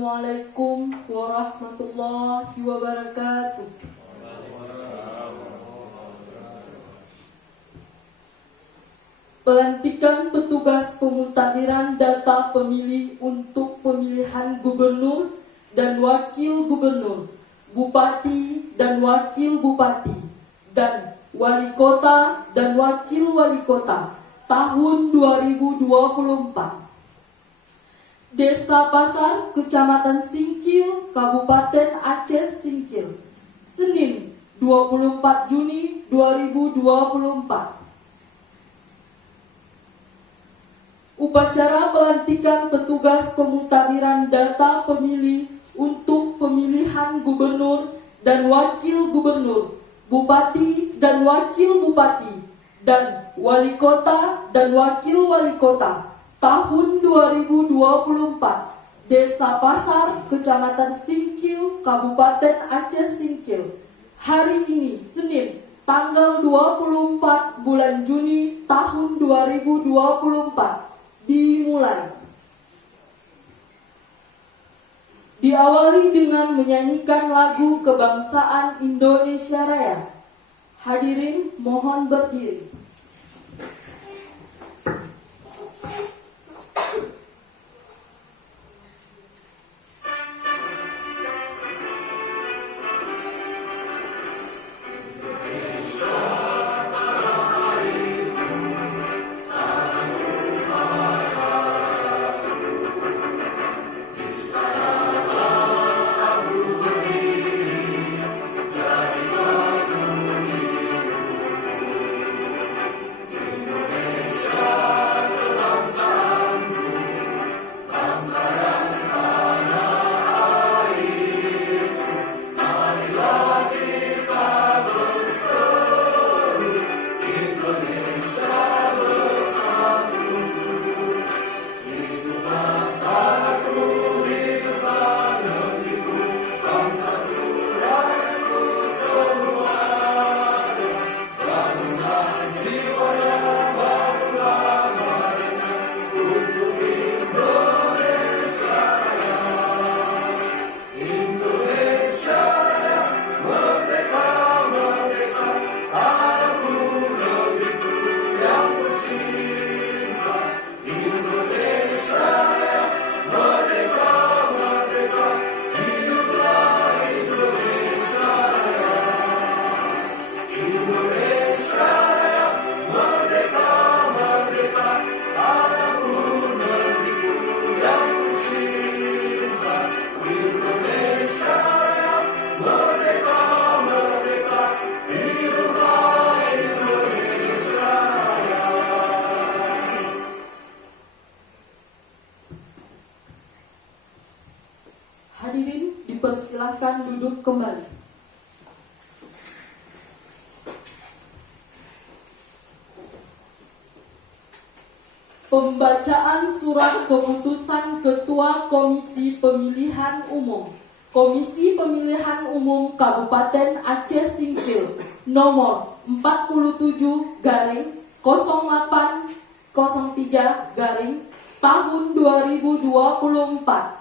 Assalamualaikum warahmatullahi wabarakatuh. Pelantikan petugas pemutakhiran data pemilih untuk pemilihan gubernur dan wakil gubernur, bupati dan wakil bupati, dan wali kota dan wakil wali kota tahun 2024. Desa Pasar, Kecamatan Singkil, Kabupaten Aceh Singkil, Senin 24 Juni 2024. Upacara pelantikan petugas pemutakhiran data pemilih untuk pemilihan gubernur dan wakil gubernur, bupati dan wakil bupati, dan wali kota dan wakil wali kota tahun 2024, Desa Pasar, Kecamatan Singkil, Kabupaten Aceh Singkil. Hari ini, Senin, tanggal 24 bulan Juni tahun 2024, dimulai. Diawali dengan menyanyikan lagu kebangsaan Indonesia Raya. Hadirin mohon berdiri. Hadirin dipersilahkan duduk kembali. Pembacaan surat keputusan Ketua Komisi Pemilihan Umum Komisi Pemilihan Umum Kabupaten Aceh Singkil nomor 47/0803 tahun 2024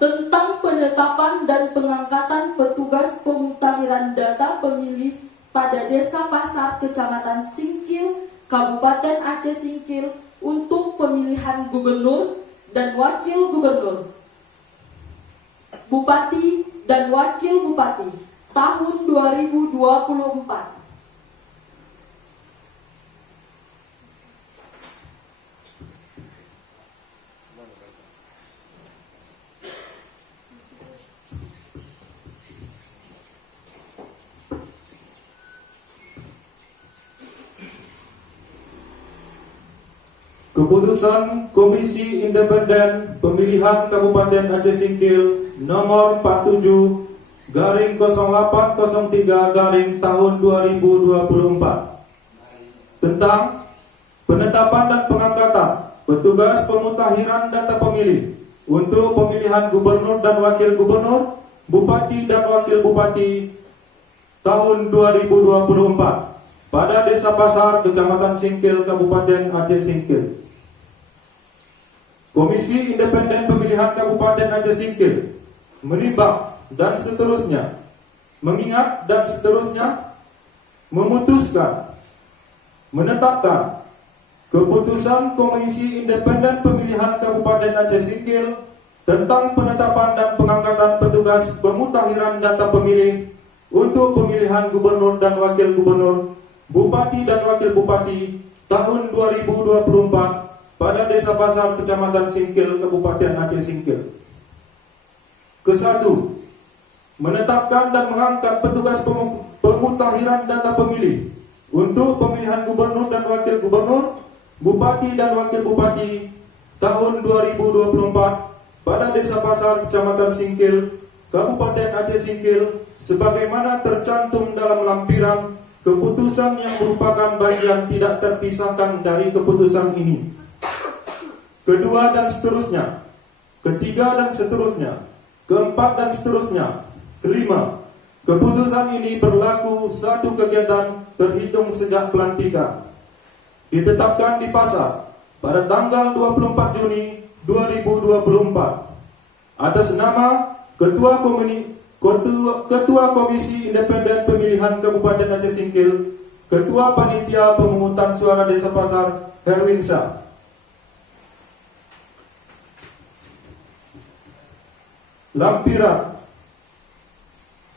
tentang penetapan dan pengangkatan petugas pemutakhiran data pemilih pada Desa Pasar, Kecamatan Singkil, Kabupaten Aceh Singkil untuk pemilihan gubernur dan wakil gubernur, bupati dan wakil bupati tahun 2024. Keputusan Komisi Independen Pemilihan Kabupaten Aceh Singkil nomor 47/0803 tahun 2024 tentang penetapan dan pengangkatan petugas pemutakhiran data pemilih untuk pemilihan gubernur dan wakil gubernur, bupati dan wakil bupati tahun 2024 pada Desa Pasar, Kecamatan Singkil, Kabupaten Aceh Singkil. Komisi Independen Pemilihan Kabupaten Aceh Singkil menimbang, dan seterusnya, mengingat dan seterusnya, memutuskan, menetapkan keputusan Komisi Independen Pemilihan Kabupaten Aceh Singkil tentang penetapan dan pengangkatan petugas pemutahiran data pemilih untuk pemilihan gubernur dan wakil gubernur, bupati dan wakil bupati tahun 2024 pada Desa Pasar, Kecamatan Singkil, Kabupaten Aceh Singkil. Kesatu, menetapkan dan mengangkat petugas pemutahiran data pemilih untuk pemilihan gubernur dan wakil gubernur, bupati dan wakil bupati tahun 2024 pada Desa Pasar, Kecamatan Singkil, Kabupaten Aceh Singkil sebagaimana tercantum dalam lampiran keputusan yang merupakan bagian tidak terpisahkan dari keputusan ini. Kedua dan seterusnya, ketiga dan seterusnya, keempat dan seterusnya, kelima, keputusan ini berlaku satu kegiatan terhitung sejak pelantikan. Ditetapkan di Pasar pada tanggal 24 Juni 2024 atas nama Ketua Komisi Independen Pemilihan Kabupaten Aceh Singkil, Ketua Panitia Pemungutan Suara Desa Pasar, Herwinsyah. Lampiran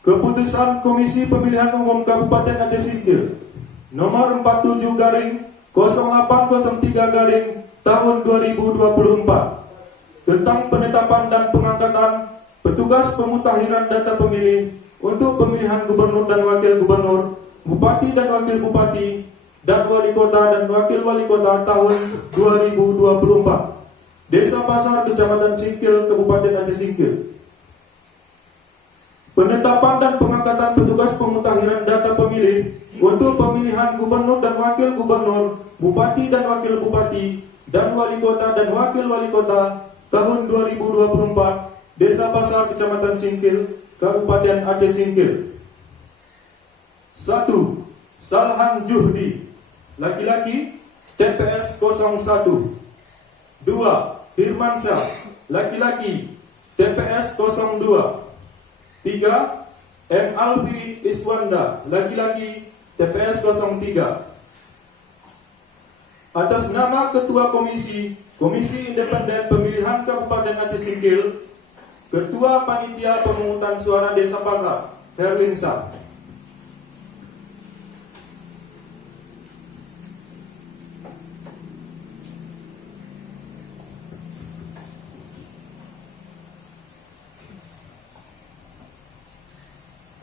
Keputusan Komisi Pemilihan Umum Kabupaten Aceh Singkil nomor 47/0803 tahun 2024 tentang penetapan dan pengangkatan petugas pemutahiran data pemilih untuk pemilihan gubernur dan wakil gubernur, bupati dan wakil bupati, dan wali kota dan wakil wali kota tahun 2024. Desa Pasar, Kecamatan Singkil, Kabupaten Aceh Singkil. Penetapan dan pengangkatan petugas pemutahiran data pemilih untuk pemilihan gubernur dan wakil gubernur, bupati dan wakil bupati, dan wali kota dan wakil wali kota tahun 2024, Desa Pasar, Kecamatan Singkil, Kabupaten Aceh Singkil. 1. Salhan Juhdi, laki-laki, TPS 01. 2. Hirmansyah, laki-laki, TPS 02. 3. M. Alfi Iswanda, laki-laki, TPS 03. Atas nama Ketua Komisi Independen Pemilihan Kabupaten Aceh Singkil, Ketua Panitia Pemungutan Suara Desa Pasar, Herwinsyah.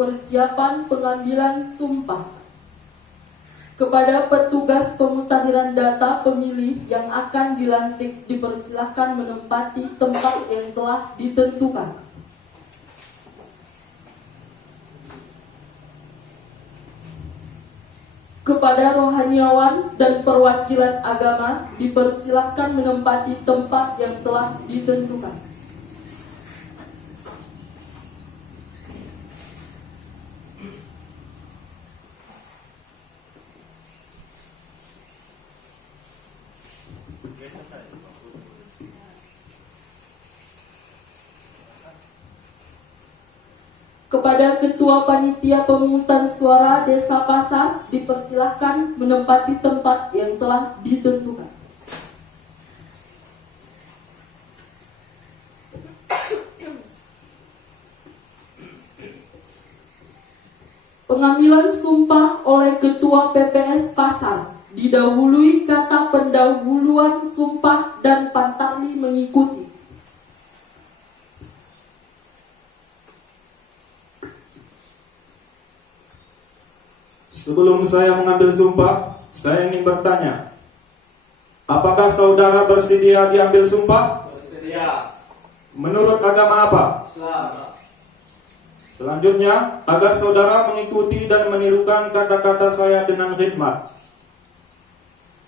Persiapan pengambilan sumpah kepada petugas pemutahiran data pemilih yang akan dilantik dipersilahkan menempati tempat yang telah ditentukan. Kepada rohaniawan dan perwakilan agama dipersilahkan menempati tempat yang telah ditentukan. Kepada Ketua Panitia Pemungutan Suara Desa Pasar dipersilahkan menempati tempat yang telah ditentukan. Pengambilan sumpah oleh Ketua PPS Pasar didahului kata pendahuluan sumpah dan pantarli mengikuti. Sebelum saya mengambil sumpah, saya ingin bertanya, apakah saudara bersedia diambil sumpah? Bersedia. Menurut agama apa? Islam. Selanjutnya, agar saudara mengikuti dan menirukan kata-kata saya dengan khidmat.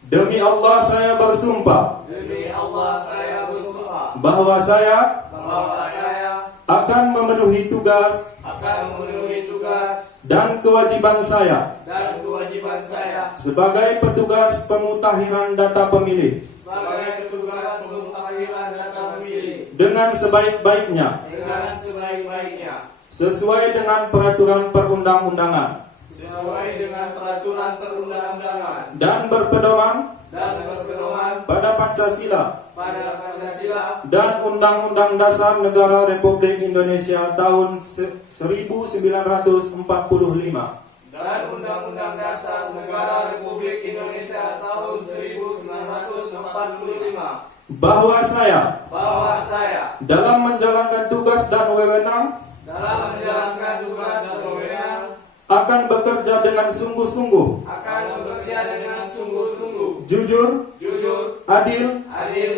Demi Allah saya bersumpah Demi Allah saya bersumpah bahwa saya akan memenuhi tugas dan kewajiban saya sebagai petugas pemutahiran data pemilih dengan sebaik-baiknya dengan sebaik-baiknya, sesuai dengan peraturan perundang-undangan, sesuai dengan peraturan perundang-undangan, dan berpedoman pada Pancasila pada Pancasila dan Undang-Undang Dasar Negara Republik Indonesia tahun 1945. dan Undang-Undang Dasar Negara Republik Indonesia tahun 1945, Bahwa saya dalam menjalankan tugas dan wewenang dalam menjalankan tugas dan wewenang akan bekerja dengan sungguh-sungguh, akan bekerja dengan sungguh-sungguh, jujur, adil,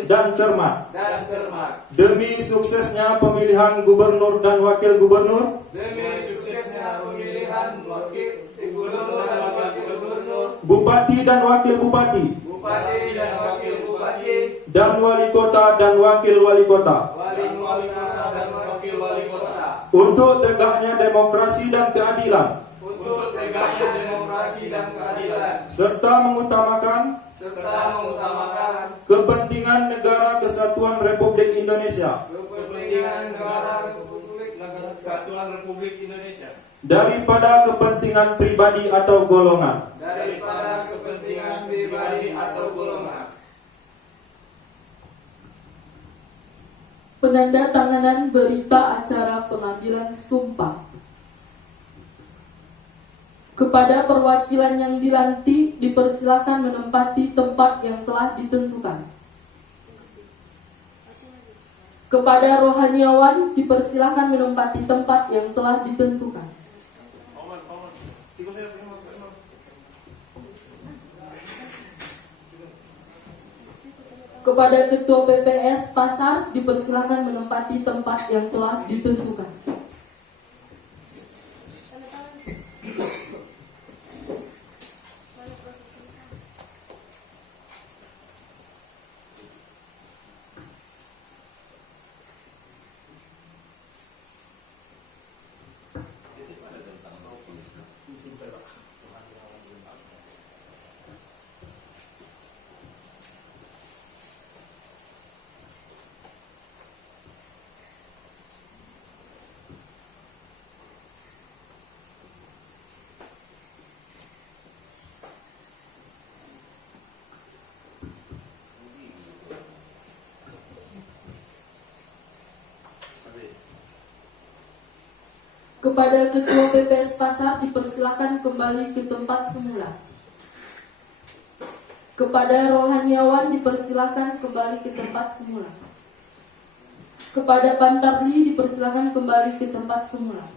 dan cermat dan cermat, demi suksesnya pemilihan gubernur dan wakil gubernur, demi suksesnya pemilihan gubernur dan wakil gubernur, bupati dan wakil bupati, bupati dan wakil bupati, dan wali kota dan wakil wali kota, wali kota dan wakil wali kota, untuk tegaknya demokrasi dan keadilan, untuk tegaknya demokrasi dan keadilan, serta mengutamakan kepentingan negara kesatuan Republik Indonesia kepentingan negara kesatuan Republik Indonesia daripada kepentingan pribadi atau golongan. daripada kepentingan pribadi atau golongan. Penandatanganan berita acara pengambilan sumpah. Kepada perwakilan yang dilantik dipersilakan menempati tempat yang telah ditentukan. Kepada rohaniawan dipersilakan menempati tempat yang telah ditentukan. Kepada ketua PPS Pasar dipersilakan menempati tempat yang telah ditentukan. Kepada ketua PPS Pasar dipersilakan kembali ke tempat semula. Kepada rohaniawan dipersilakan kembali ke tempat semula. Kepada Pantarli dipersilakan kembali ke tempat semula.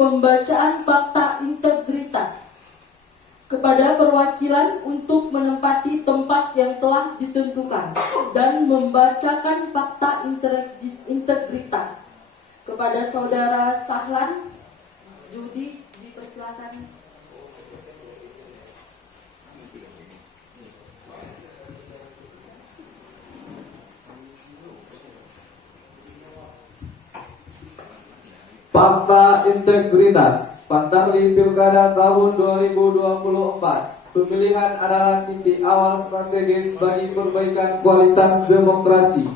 Pembacaan fakta integritas. Kepada perwakilan untuk menempati tempat yang telah ditentukan dan membacakan fakta integritas. Kepada saudara Sahlan Judi dipersilakan. Fakta integritas. Pantarli Pilkada tahun 2024. Pemilihan adalah titik awal strategis bagi perbaikan kualitas demokrasi.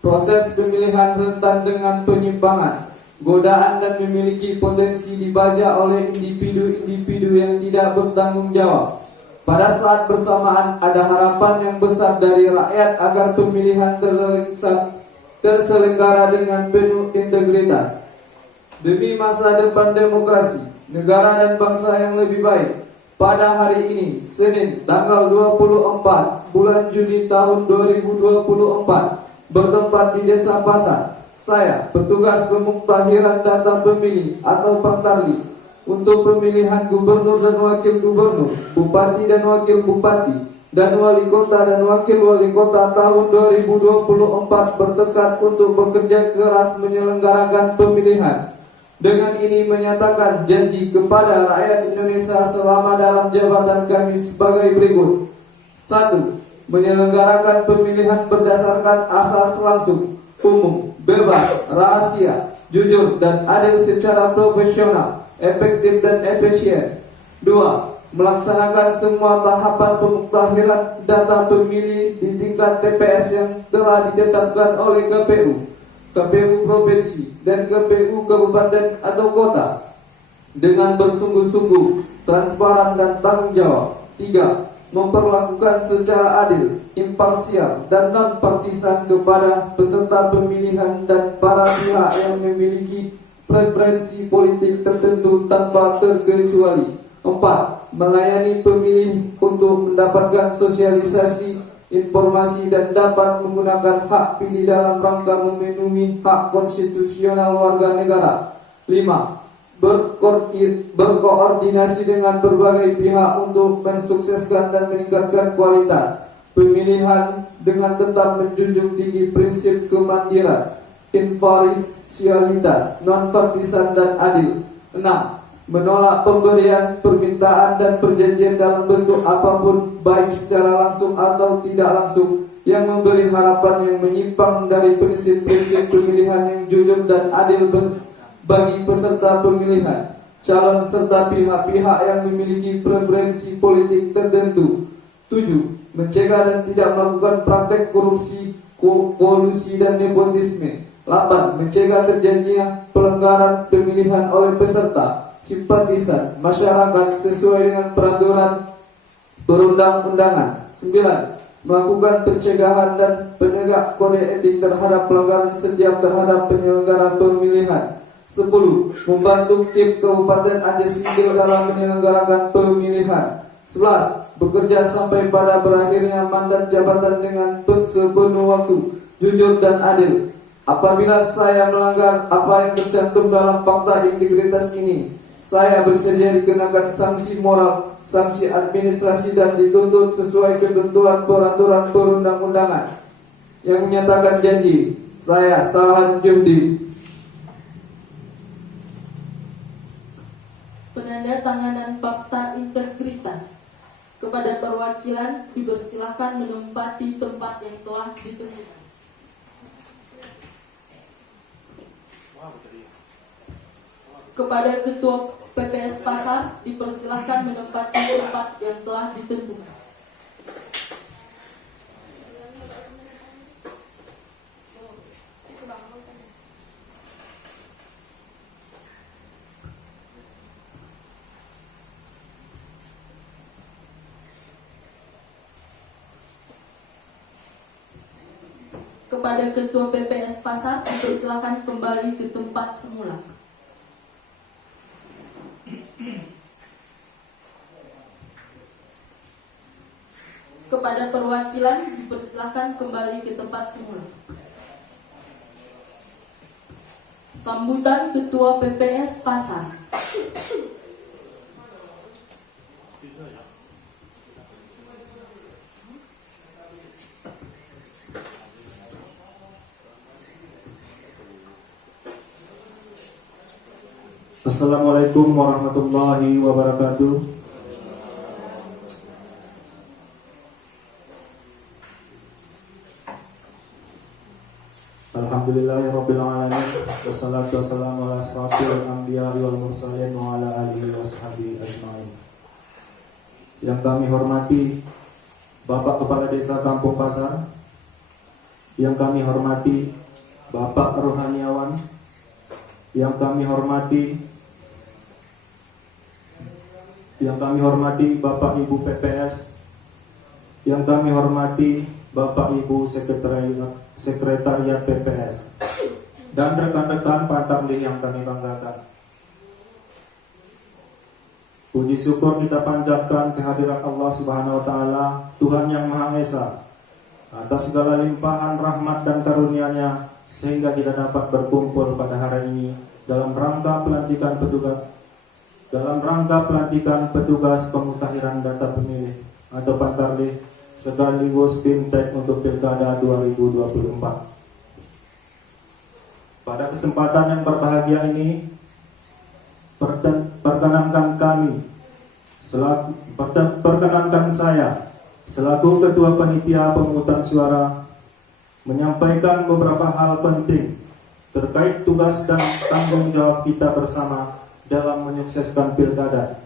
Proses pemilihan rentan dengan penyimpangan, godaan dan memiliki potensi dibaca oleh individu-individu yang tidak bertanggung jawab. Pada saat bersamaan ada harapan yang besar dari rakyat agar pemilihan terselenggara dengan penuh integritas. Demi masa depan demokrasi, negara dan bangsa yang lebih baik, pada hari ini, Senin, tanggal 24 bulan Juni tahun 2024, bertempat di Desa Pasar, saya, petugas pemuktahiran data pemilih atau Pantarli, untuk pemilihan gubernur dan wakil gubernur, bupati dan wakil bupati, dan wali kota dan wakil wali kota tahun 2024 bertekad untuk bekerja keras menyelenggarakan pemilihan. Dengan ini menyatakan janji kepada rakyat Indonesia selama dalam jabatan kami sebagai berikut. 1. Menyelenggarakan pemilihan berdasarkan asas langsung, umum, bebas, rahasia, jujur dan adil secara profesional, efektif dan efisien. 2. melaksanakan semua tahapan pemuktahiran data pemilih di tingkat TPS yang telah ditetapkan oleh KPU, KPU Provinsi, dan KPU Kabupaten atau Kota dengan bersungguh-sungguh, transparan, dan tanggung jawab. 3. Memperlakukan secara adil, imparsial, dan non-partisan kepada peserta pemilihan dan para pihak yang memiliki preferensi politik tertentu tanpa terkecuali. 4. Melayani pemilih untuk mendapatkan sosialisasi, informasi, dan dapat menggunakan hak pilih dalam rangka memenuhi hak konstitusional warga negara. 5. Berkoordinasi dengan berbagai pihak untuk mensukseskan dan meningkatkan kualitas pemilihan dengan tetap menjunjung tinggi prinsip kemandiran, imparsialitas, non-partisan, dan adil. 6. Menolak pemberian, permintaan, dan perjanjian dalam bentuk apapun, baik secara langsung atau tidak langsung, yang memberi harapan yang menyimpang dari prinsip-prinsip pemilihan yang jujur dan adil bagi peserta pemilihan, calon, serta pihak-pihak yang memiliki preferensi politik tertentu. 7. Mencegah dan tidak melakukan praktek korupsi, kolusi, dan nepotisme. 8. Mencegah terjadinya pelanggaran pemilihan oleh peserta, simpatisan, masyarakat sesuai dengan peraturan perundang-undangan. 9. Melakukan pencegahan dan penegak kode etik terhadap pelanggaran setiap terhadap penyelenggara pemilihan. 10. Membantu tim Kabupaten Aceh Singkil dalam menyelenggarakan pemilihan. 11. Bekerja sampai pada berakhirnya mandat jabatan dengan sepenuh waktu, jujur, dan adil. Apabila saya melanggar apa yang tercantum dalam fakta integritas ini, saya bersedia dikenakan sanksi moral, sanksi administrasi, dan dituntut sesuai ketentuan peraturan perundang-undangan. Yang menyatakan janji, saya Salahan Juhdi. Penandatanganan fakta integritas. Kepada perwakilan dipersilakan menempati tempat yang telah ditentukan. Kepada Ketua PPS Pasar dipersilakan menempati tempat yang telah ditentukan. Kepada Ketua PPS Pasar dipersilakan kembali ke tempat semula. Kepada perwakilan dipersilakan kembali ke tempat semula. Sambutan Ketua PPS Pasar. Assalamualaikum warahmatullahi wabarakatuh. Alhamdulillahirabbil alamin, wassalatu wassalamu ala asrofil anbiya wal mursalin wa ala alihi washabihi ajmain. Yang kami hormati Bapak Kepala Desa Kampung Pasar, yang kami hormati Bapak Rohaniawan, yang kami hormati Bapak Ibu PPS, yang kami hormati Bapak Ibu Sekretariat PPS, dan rekan-rekan Pantarlih yang kami banggakan. Puji syukur kita panjatkan kehadirat Allah Subhanahu wa taala, Tuhan yang Maha Esa, atas segala limpahan rahmat dan karunia-Nya sehingga kita dapat berkumpul pada hari ini dalam rangka petugas pemutahiran data pemilih atau Pantarlih sekaligus Bimtek untuk Pilkada 2024. Pada kesempatan yang berbahagia ini, perkenankan saya selaku Ketua Panitia Pemungutan Suara menyampaikan beberapa hal penting terkait tugas dan tanggung jawab kita bersama dalam menyukseskan pilkada.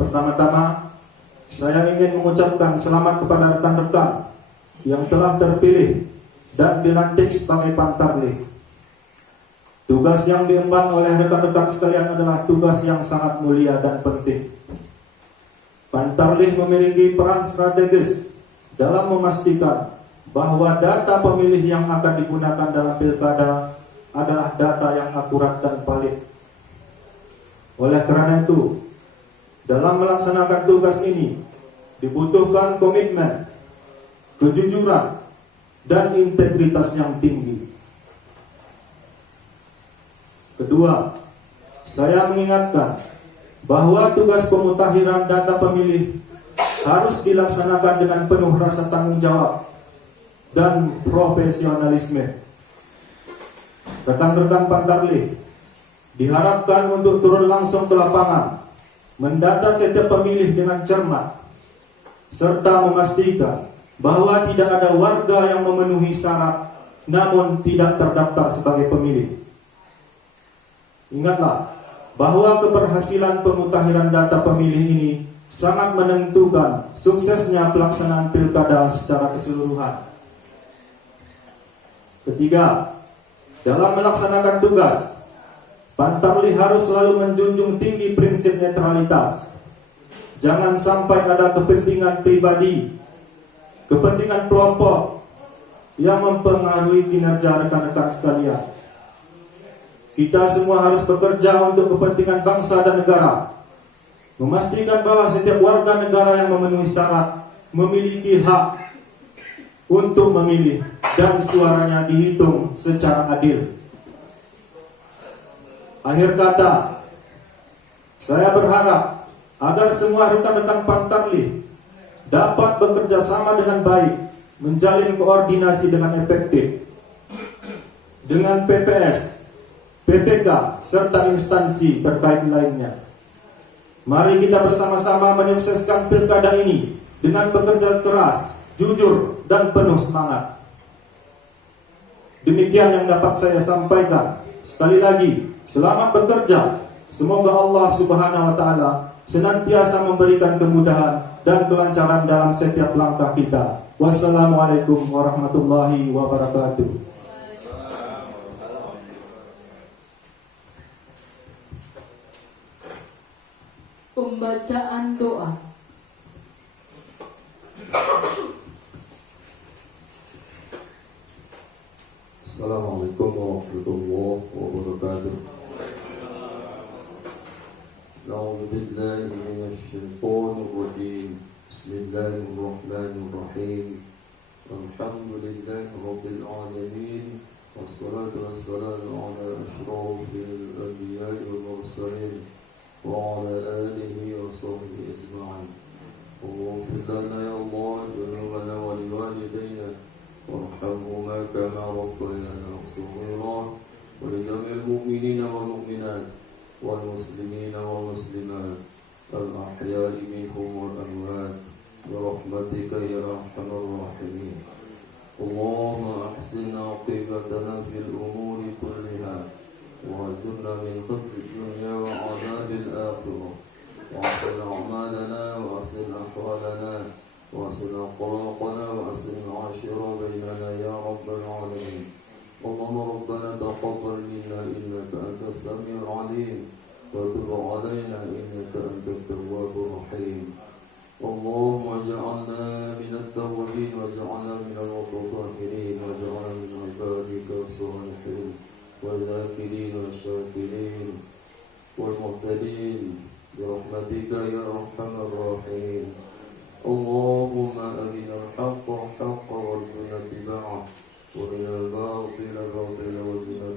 Pertama-tama, saya ingin mengucapkan selamat kepada rekan-rekan yang telah terpilih dan dilantik sebagai Pantarlih. Tugas yang diemban oleh rekan-rekan sekalian adalah tugas yang sangat mulia dan penting. Pantarlih memiliki peran strategis dalam memastikan bahwa data pemilih yang akan digunakan dalam pilkada adalah data yang akurat dan valid. Oleh karena itu, dalam melaksanakan tugas ini dibutuhkan komitmen, kejujuran, dan integritas yang tinggi. Kedua, saya mengingatkan bahwa tugas pemutakhiran data pemilih harus dilaksanakan dengan penuh rasa tanggung jawab dan profesionalisme. Rekan-rekan Pantarlih diharapkan untuk turun langsung ke lapangan, mendata setiap pemilih dengan cermat, serta memastikan bahwa tidak ada warga yang memenuhi syarat namun tidak terdaftar sebagai pemilih. Ingatlah bahwa keberhasilan pemutakhiran data pemilih ini sangat menentukan suksesnya pelaksanaan pilkada secara keseluruhan. Ketiga, dalam melaksanakan tugas, Pantarlih harus selalu menjunjung tinggi prinsip netralitas. Jangan sampai ada kepentingan pribadi, kepentingan kelompok yang mempengaruhi kinerja rekan-rekan sekalian. Kita semua harus bekerja untuk kepentingan bangsa dan negara, memastikan bahwa setiap warga negara yang memenuhi syarat memiliki hak untuk memilih dan suaranya dihitung secara adil. Akhir kata, saya berharap agar semua rekan-rekan Pantarlih dapat bekerja sama dengan baik, menjalin koordinasi dengan efektif dengan PPS, PPK, serta instansi terkait lainnya. Mari kita bersama-sama menyukseskan pilkada ini dengan bekerja keras, jujur, dan penuh semangat. Demikian yang dapat saya sampaikan. Sekali lagi, selamat bekerja. Semoga Allah Subhanahu wa Ta'ala senantiasa memberikan kemudahan dan kelancaran dalam setiap langkah kita. Wassalamualaikum warahmatullahi wabarakatuh. Pembacaan doa. Assalamualaikum warahmatullahi wabarakatuh. A'udzu billahi minasy syaithanir rajim. Bismillahirrahmanirrahim. Alhamdulillahi rabbil alamin. Wassalatu wassalamu ala asyrafil anbiya'i wal mursalin wa ala alihi wa sahbihi ajma'in. Allahumma ighfir lana ya Allah dhunubana wa liwalidayna warhamhuma kama rabbayana shaghira wa lil mu'minina wal mu'minat wal muslimina wal muslimat al ahya'i minhum wal amwat bi rahmatika ya arhamar rahimin. Allahumma ahsin 'aqibatana fil umuri kulliha wa ajirna min khizyi dunya wa 'adzabil akhirah wa asil a'malana wa asil ahwalana وأصل أخلاقنا وأصل العاشرة بيننا يا رب العالمين. اللهم ربنا تقبل منا إنك أنت السميع العليم وتب علينا إنك أنت التواب الرحيم. اللهم اجعلنا من التوابين واجعلنا من المتطهرين واجعلنا من عبادك الصالحين والذاكرين والشاكرين والمهتدين برحمتك يا أرحم الراحمين. اللهم أرنا الحق حقا وارزقنا اتباعه وارنا الباطل باطلا وارزقنا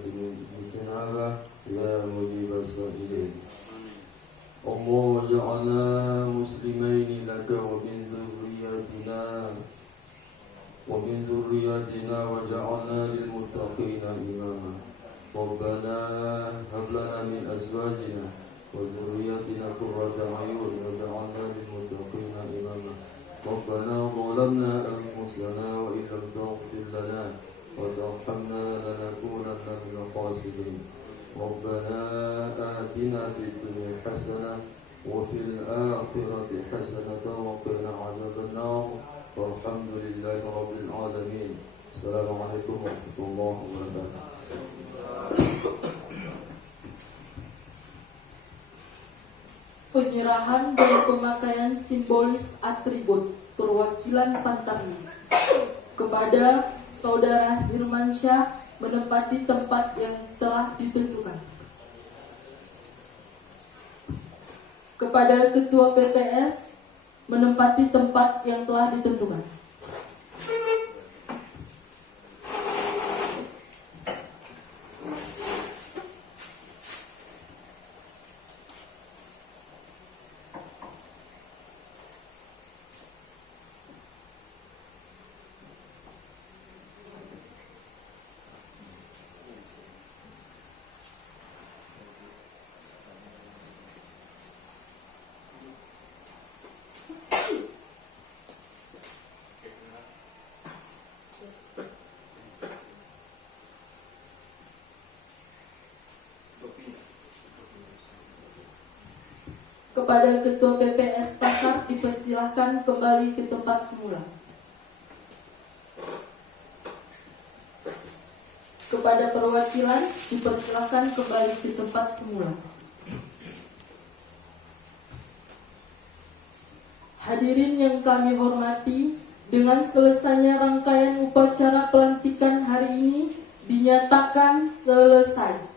اجتنابه يا مجيب السائلين. اللهم اجعلنا مسلمين لك ومن ذريتنا واجعلنا للمتقين إماما. ربنا هب لنا من أزواجنا وذريتنا قرة أعين واجعلنا للمتقين إماما. ربنا ظلمنا أنفسنا وإن لم تغفر لنا وترحمنا لنكونن من الخاسرين. ربنا آتنا في الدنيا حسنة وفي الآخرة حسنة وقنا عذاب النار والحمد لله رب العالمين. السلام عليكم ورحمة الله وبركاته. Penyerahan dan pemakaian simbolis atribut perwakilan Pantarli kepada Saudara Hirmansyah menempati tempat yang telah ditentukan. Kepada Ketua PPS menempati tempat yang telah ditentukan. Kepada Ketua PPS Pasar dipersilahkan kembali ke tempat semula. Kepada perwakilan dipersilahkan kembali ke tempat semula. Hadirin yang kami hormati, dengan selesainya rangkaian upacara pelantikan hari ini dinyatakan selesai.